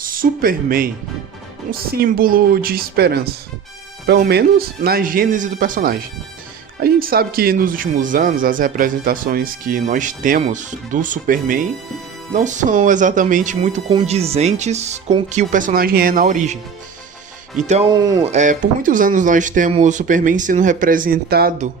Superman, um símbolo de esperança, pelo menos na gênese do personagem. A gente sabe que nos últimos anos as representações que nós temos do Superman não são exatamente muito condizentes com o que o personagem é na origem. Então, por muitos anos nós temos Superman sendo representado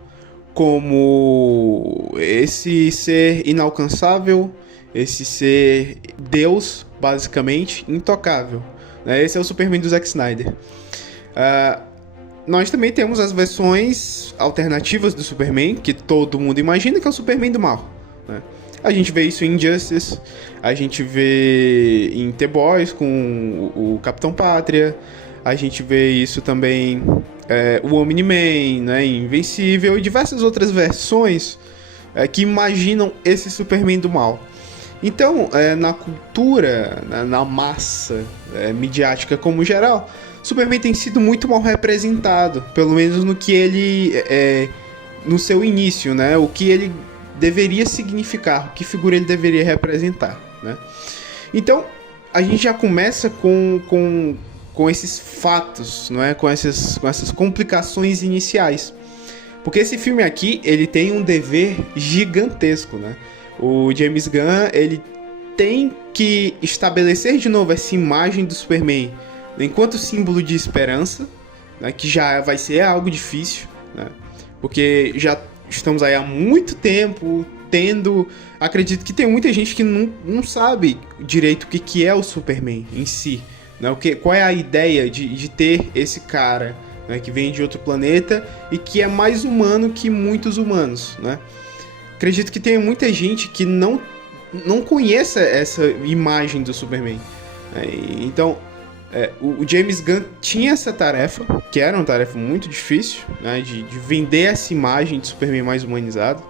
como esse ser inalcançável, esse ser Deus, basicamente, intocável. Esse é o Superman do Zack Snyder. Nós também temos as versões alternativas do Superman, que todo mundo imagina que é o Superman do mal. A gente vê isso em Injustice, a gente vê em The Boys com o Capitão Pátria, a gente vê isso também o Omni-Man, em Invencível e diversas outras versões que imaginam esse Superman do mal. Então, na cultura, na massa midiática como geral, Superman tem sido muito mal representado, pelo menos no que ele no seu início, o que ele deveria significar, que figura ele deveria representar, Então, a gente já começa com esses fatos, com essas complicações iniciais. Porque esse filme aqui, ele tem um dever gigantesco, O James Gunn, ele tem que estabelecer de novo essa imagem do Superman enquanto símbolo de esperança, que já vai ser algo difícil, porque já estamos aí há muito tempo acredito que tem muita gente que não sabe direito o que é o Superman em si, qual é a ideia de ter esse cara, que vem de outro planeta e que é mais humano que muitos humanos, Acredito que tem muita gente que não conheça essa imagem do Superman. Então, o James Gunn tinha essa tarefa, que era uma tarefa muito difícil, de vender essa imagem de Superman mais humanizado,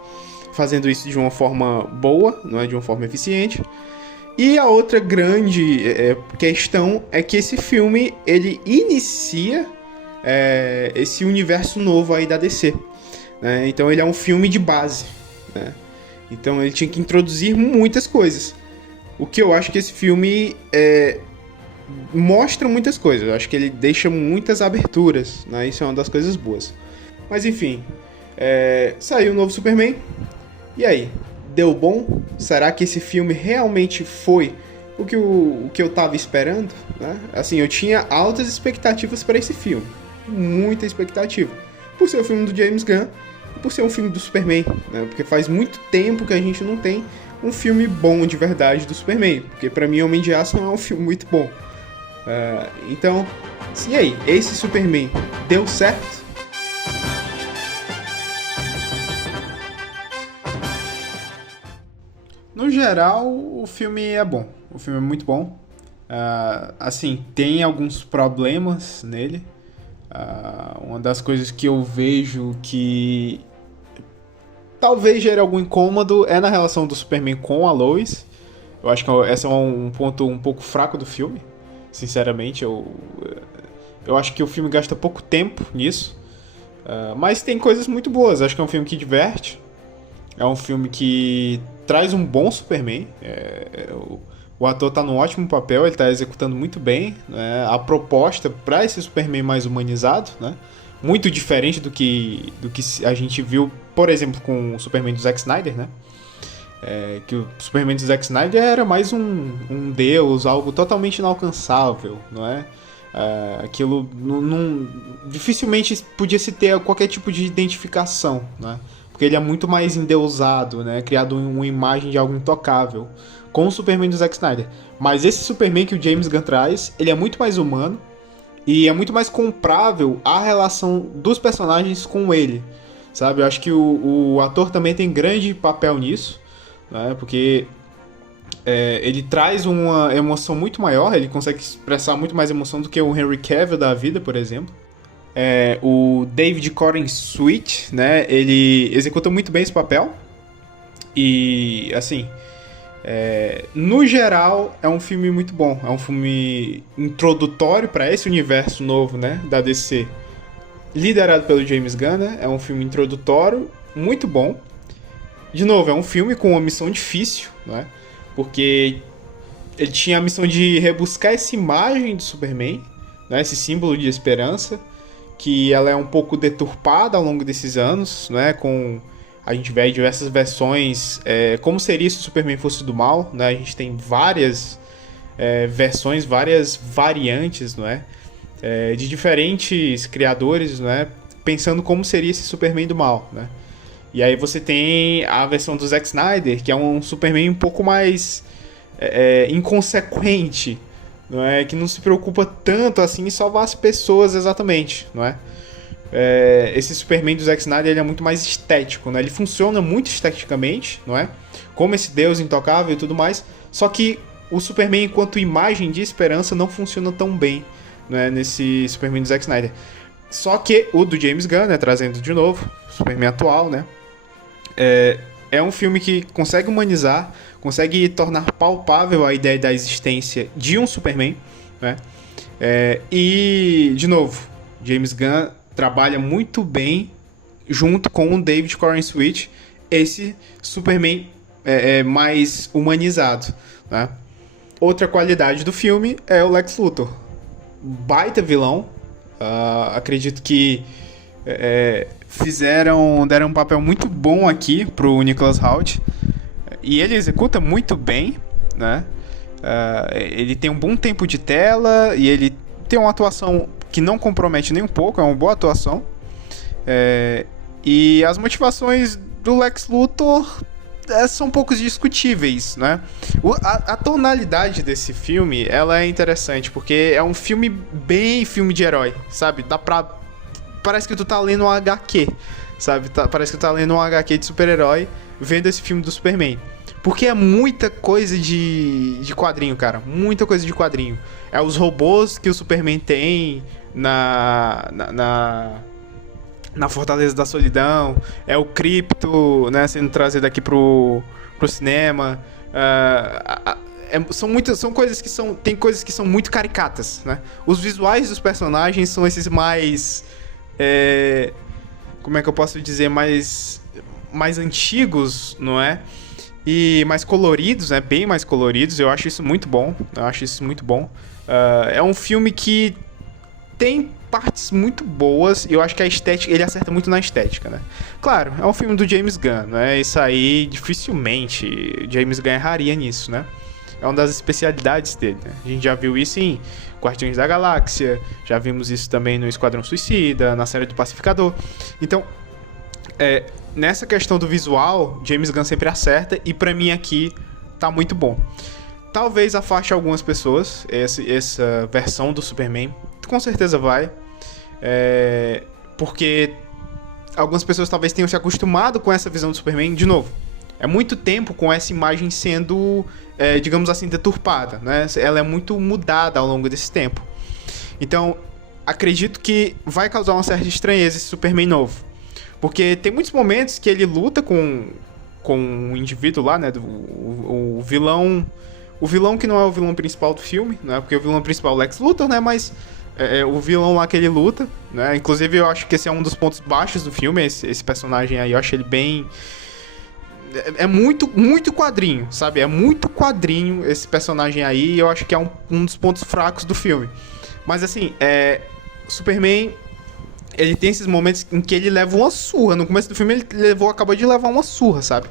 fazendo isso de uma forma boa, de uma forma eficiente. E a outra grande questão é que esse filme ele inicia esse universo novo aí da DC. Então ele é um filme de base. Então ele tinha que introduzir muitas coisas. O que eu acho que esse filme mostra muitas coisas. Eu acho que ele deixa muitas aberturas. Isso é uma das coisas boas. Mas enfim, saiu o novo Superman. E aí? Deu bom? Será que esse filme realmente foi o que eu tava esperando? Assim, eu tinha altas expectativas para esse filme. Muita expectativa. Por ser o filme do James Gunn, por ser um filme do Superman, porque faz muito tempo que a gente não tem um filme bom de verdade do Superman, porque pra mim Homem de Aço não é um filme muito bom. Então, e aí, esse Superman deu certo? No geral, o filme é bom, o filme é muito bom. Assim, tem alguns problemas nele. Uma das coisas que eu vejo que talvez gere algum incômodo é na relação do Superman com a Lois. Eu acho que esse é um ponto um pouco fraco do filme. Sinceramente, eu acho que o filme gasta pouco tempo nisso. Mas tem coisas muito boas. Acho que é um filme que diverte. É um filme que traz um bom Superman. O ator tá num ótimo papel, ele tá executando muito bem, a proposta para esse Superman mais humanizado, muito diferente do que a gente viu, por exemplo, com o Superman do Zack Snyder, que o Superman do Zack Snyder era mais um deus, algo totalmente inalcançável, aquilo dificilmente podia se ter qualquer tipo de identificação, porque ele é muito mais endeusado, criado uma imagem de algo intocável, com o Superman do Zack Snyder. Mas esse Superman que o James Gunn traz, ele é muito mais humano e é muito mais comprável a relação dos personagens com ele, sabe? Eu acho que o ator também tem grande papel nisso, porque ele traz uma emoção muito maior, ele consegue expressar muito mais emoção do que o Henry Cavill da vida, por exemplo. O David Corenswet, Sweet, ele executa muito bem esse papel. E, assim, no geral, é um filme muito bom. É um filme introdutório para esse universo novo, da DC, liderado pelo James Gunn. É um filme introdutório, muito bom. De novo, é um filme com uma missão difícil, porque Ele tinha a missão de rebuscar essa imagem do Superman, né, esse símbolo de esperança, que ela é um pouco deturpada ao longo desses anos, né, com a gente vê aí diversas versões, como seria se o Superman fosse do mal, né, a gente tem várias versões, várias variantes, não é, de diferentes criadores, não é, pensando como seria esse Superman do mal, né. E aí você tem a versão do Zack Snyder, que é um Superman um pouco mais inconsequente, não é? Que não se preocupa tanto assim em salvar as pessoas exatamente, não é? Esse Superman do Zack Snyder ele é muito mais estético, né? Ele funciona muito esteticamente, não é? Como esse deus intocável e tudo mais, só que o Superman enquanto imagem de esperança não funciona tão bem, né? Nesse Superman do Zack Snyder. Só que o do James Gunn, né? Trazendo de novo, o Superman atual, né? É um filme que consegue humanizar, consegue tornar palpável a ideia da existência de um Superman, né? E, de novo, James Gunn trabalha muito bem junto com o David Corenswet esse Superman mais humanizado, né? Outra qualidade do filme é o Lex Luthor. Baita vilão. Acredito que deram um papel muito bom aqui pro Nicholas Hoult. E ele executa muito bem, né? Ele tem um bom tempo de tela e ele tem uma atuação que não compromete nem um pouco, é uma boa atuação. E as motivações do Lex Luthor são um pouco discutíveis, né? A tonalidade desse filme, ela é interessante, porque é um filme bem filme de herói, sabe? Parece que tu tá lendo um HQ, sabe? Parece que tu tá lendo um HQ de super-herói vendo esse filme do Superman. Porque é muita coisa de quadrinho, cara. Muita coisa de quadrinho. É os robôs que o Superman tem na Fortaleza da Solidão. É o Krypto, né, sendo trazido aqui pro cinema. São coisas que são... Tem coisas que são muito caricatas, né? Os visuais dos personagens são esses mais... como é que eu posso dizer? Mais antigos, não é? E mais coloridos, né? Bem mais coloridos. Eu acho isso muito bom. É um filme que tem partes muito boas e eu acho que a estética, ele acerta muito na estética, né? Claro, é um filme do James Gunn, né? Isso aí, dificilmente James Gunn erraria nisso, né? É uma das especialidades dele, né? A gente já viu isso em Guardiões da Galáxia, já vimos isso também no Esquadrão Suicida, na série do Pacificador. Então, nessa questão do visual, James Gunn sempre acerta e pra mim aqui tá muito bom. Talvez afaste algumas pessoas essa versão do Superman, com certeza vai, porque algumas pessoas talvez tenham se acostumado com essa visão do Superman. De novo, é muito tempo com essa imagem sendo, digamos assim, deturpada, né? Ela é muito mudada ao longo desse tempo. Então, acredito que vai causar uma certa estranheza esse Superman novo. Porque tem muitos momentos que ele luta com o indivíduo lá, né? O vilão... O vilão que não é o vilão principal do filme, né? Porque o vilão principal é o Lex Luthor, né? Mas o vilão lá que ele luta, né? Inclusive, eu acho que esse é um dos pontos baixos do filme, esse personagem aí. Eu acho ele bem... É muito, muito quadrinho, sabe? É muito quadrinho esse personagem aí. E eu acho que é um dos pontos fracos do filme. Mas, assim, o Superman... Ele tem esses momentos em que ele leva uma surra. No começo do filme ele acabou de levar uma surra, sabe?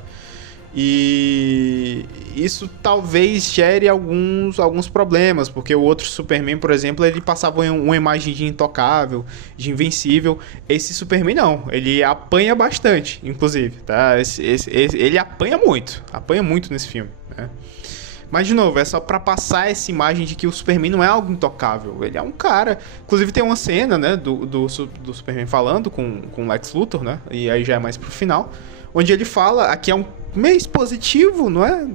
E isso talvez gere alguns problemas, porque o outro Superman, por exemplo, ele passava uma imagem de intocável, de invencível. Esse Superman não, ele apanha bastante, inclusive, tá? Ele apanha muito nesse filme, né? Mas, de novo, é só pra passar essa imagem de que o Superman não é algo intocável. Ele é um cara... Inclusive, tem uma cena, né, do Superman falando com o Lex Luthor, né? E aí já é mais pro final. Onde ele fala... Aqui é um meio expositivo, não é?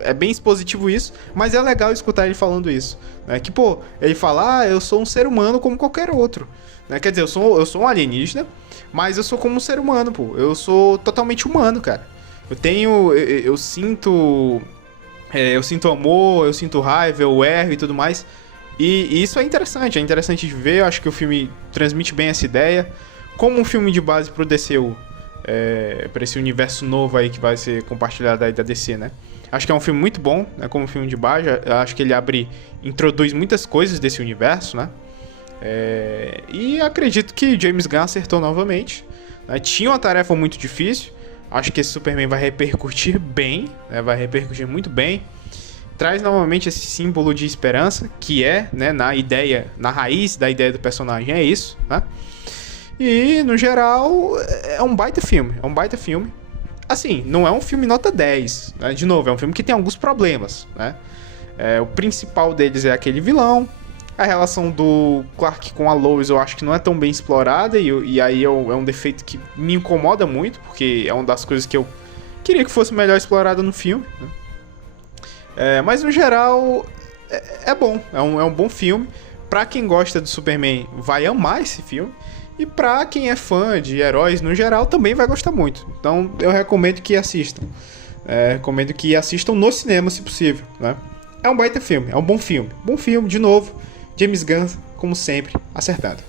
É bem expositivo isso. Mas é legal escutar ele falando isso, né? Que, pô, ele fala... eu sou um ser humano como qualquer outro. Né? Quer dizer, eu sou um alienígena, mas eu sou como um ser humano, pô. Eu sou totalmente humano, cara. Eu sinto... eu sinto amor, eu sinto raiva, eu erro e tudo mais. E isso é interessante de ver. Eu acho que o filme transmite bem essa ideia. Como um filme de base pro DCU, pra esse universo novo aí que vai ser compartilhado aí da DC, né? Acho que é um filme muito bom, né, como filme de base. Acho que ele introduz muitas coisas desse universo, né? E acredito que James Gunn acertou novamente, né? Tinha uma tarefa muito difícil. Acho que esse Superman vai repercutir bem, né? Vai repercutir muito bem. Traz novamente esse símbolo de esperança, que é, né, na raiz da ideia do personagem, é isso, né? E, no geral, é um baita filme. Assim, não é um filme nota 10, né? De novo, é um filme que tem alguns problemas, né? O principal deles é aquele vilão. A relação do Clark com a Lois eu acho que não é tão bem explorada. E aí é um defeito que me incomoda muito, porque é uma das coisas que eu queria que fosse melhor explorada no filme, né? Mas no geral é bom. É um bom filme. Pra quem gosta do Superman, vai amar esse filme. E pra quem é fã de heróis no geral, também vai gostar muito. Então eu recomendo que assistam. Recomendo que assistam no cinema, se possível, né? É um baita filme, é um bom filme. Bom filme, de novo. James Gunn, como sempre, acertado.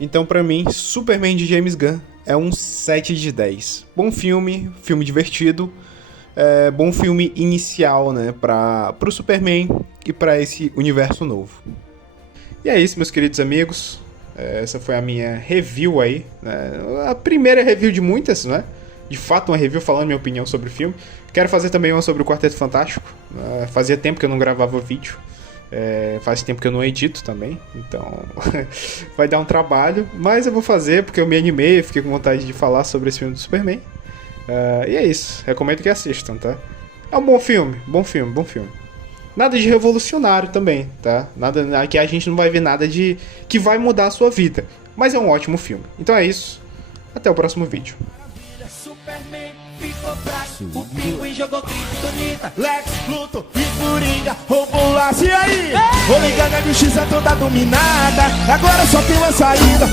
Então, pra mim, Superman de James Gunn é um 7 de 10. Bom filme, filme divertido. Bom filme inicial, né? Pro Superman e pra esse universo novo. E é isso, meus queridos amigos. Essa foi a minha review aí, né? A primeira review de muitas, né? De fato, uma review falando minha opinião sobre o filme. Quero fazer também uma sobre o Quarteto Fantástico. Fazia tempo que eu não gravava vídeo. Faz tempo que eu não edito também. Então, vai dar um trabalho. Mas eu vou fazer porque eu me animei. Fiquei com vontade de falar sobre esse filme do Superman. E é isso. Recomendo que assistam, tá? É um bom filme. Nada de revolucionário também, tá? Nada que a gente não vai ver nada de que vai mudar a sua vida. Mas é um ótimo filme. Então é isso. Até o próximo vídeo. Superman ficou fraco, o Pinguim jogou Kryptonita, Lex, Luthor e Coringa roubou o laço. E aí? Vou ligar na justiça toda dominada. Agora só tem uma saída.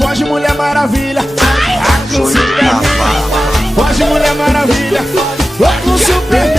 Foge Mulher Maravilha. Foge Mulher Maravilha. Vai com Superman.